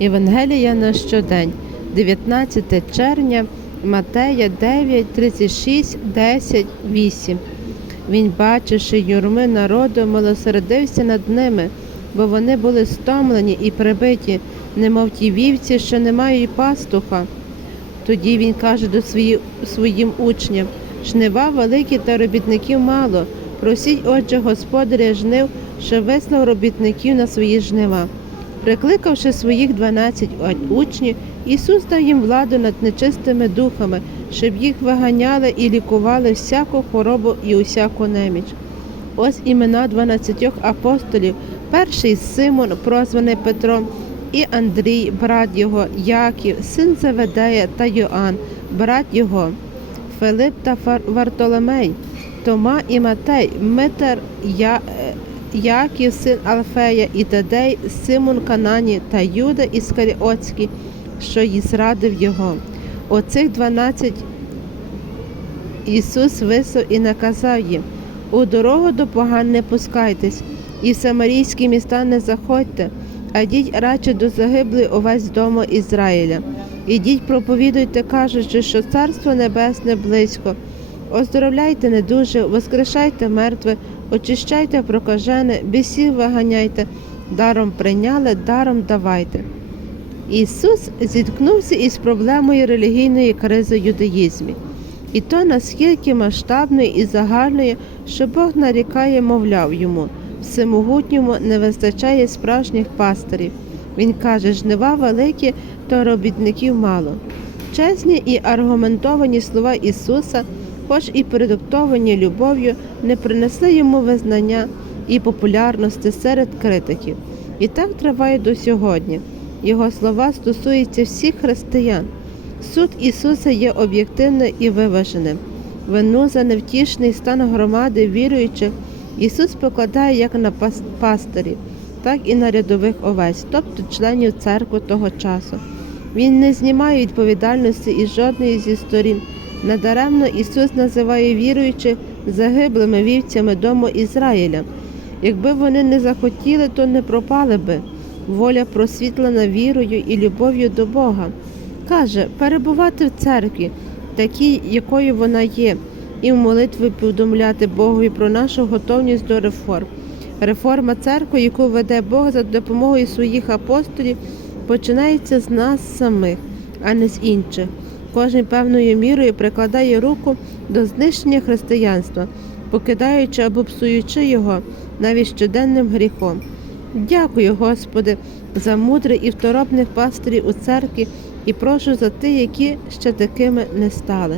Євангелія на щодень, 19 червня, Матея 9, 36, 10, 8. Він, бачивши юрми народу, милосердився над ними, бо вони були стомлені і прибиті, немов ті вівці, що не мають пастуха. Тоді він каже до свої, своїм учням: жнива великі та робітників мало. Просіть, отже, господаря жнив, що вислав робітників на свої жнива. Прикликавши своїх дванадцять учнів, Ісус дав їм владу над нечистими духами, щоб їх виганяли і лікували всяку хворобу і усяку неміч. Ось імена дванадцятьох апостолів. Перший Симон, прозваний Петром, і Андрій, брат його, Яків, син Заведея та Йоанн, брат його, Филип та Вартоломей, Тома і Матей, Митер, Я... Яків, син Алфея, і Тадей, Симон Канані та Юда Іскаріотський, що й зрадив його. Оцих дванадцять Ісус висов і наказав їм у дорогу до поган не пускайтесь, і в самарійські міста не заходьте, а йдіть радше до загиблої увесь дому Ізраїля. Ідіть, проповідуйте, кажучи, що Царство Небесне близько. Оздоровляйте недуже, воскрешайте мертве, очищайте прокажене, бісів виганяйте, даром прийняли, даром давайте. Ісус зіткнувся із проблемою релігійної кризи в юдаїзмі. І то наскільки масштабної і загальної, що Бог нарікає, мовляв йому, всемогутньому не вистачає справжніх пастирів. Він каже, жнива великі, то робітників мало. Чесні і аргументовані слова Ісуса, хоч і продиктовані любов'ю, не принесли йому визнання і популярності серед критиків. І так триває до сьогодні. Його слова стосуються всіх християн. Суд Ісуса є об'єктивним і виваженим. Вину за невтішний стан громади віруючих Ісус покладає як на пас- пастирів, так і на рядових овець, тобто членів церкви того часу. Він не знімає відповідальності із жодної зі сторін. Надаремно Ісус називає віруючих загиблими вівцями дому Ізраїля. Якби вони не захотіли, то не пропали би. Воля просвітлена вірою і любов'ю до Бога. Каже, перебувати в церкві, такій, якою вона є, і в молитві повідомляти Богові про нашу готовність до реформ. Реформа церкви, яку веде Бог за допомогою своїх апостолів, починається з нас самих, а не з інших. Кожен певною мірою прикладає руку до знищення християнства, покидаючи або псуючи його навіть щоденним гріхом. Дякую, Господи, за мудрих і второпних пастирів у церкві і прошу за тих, які ще такими не стали.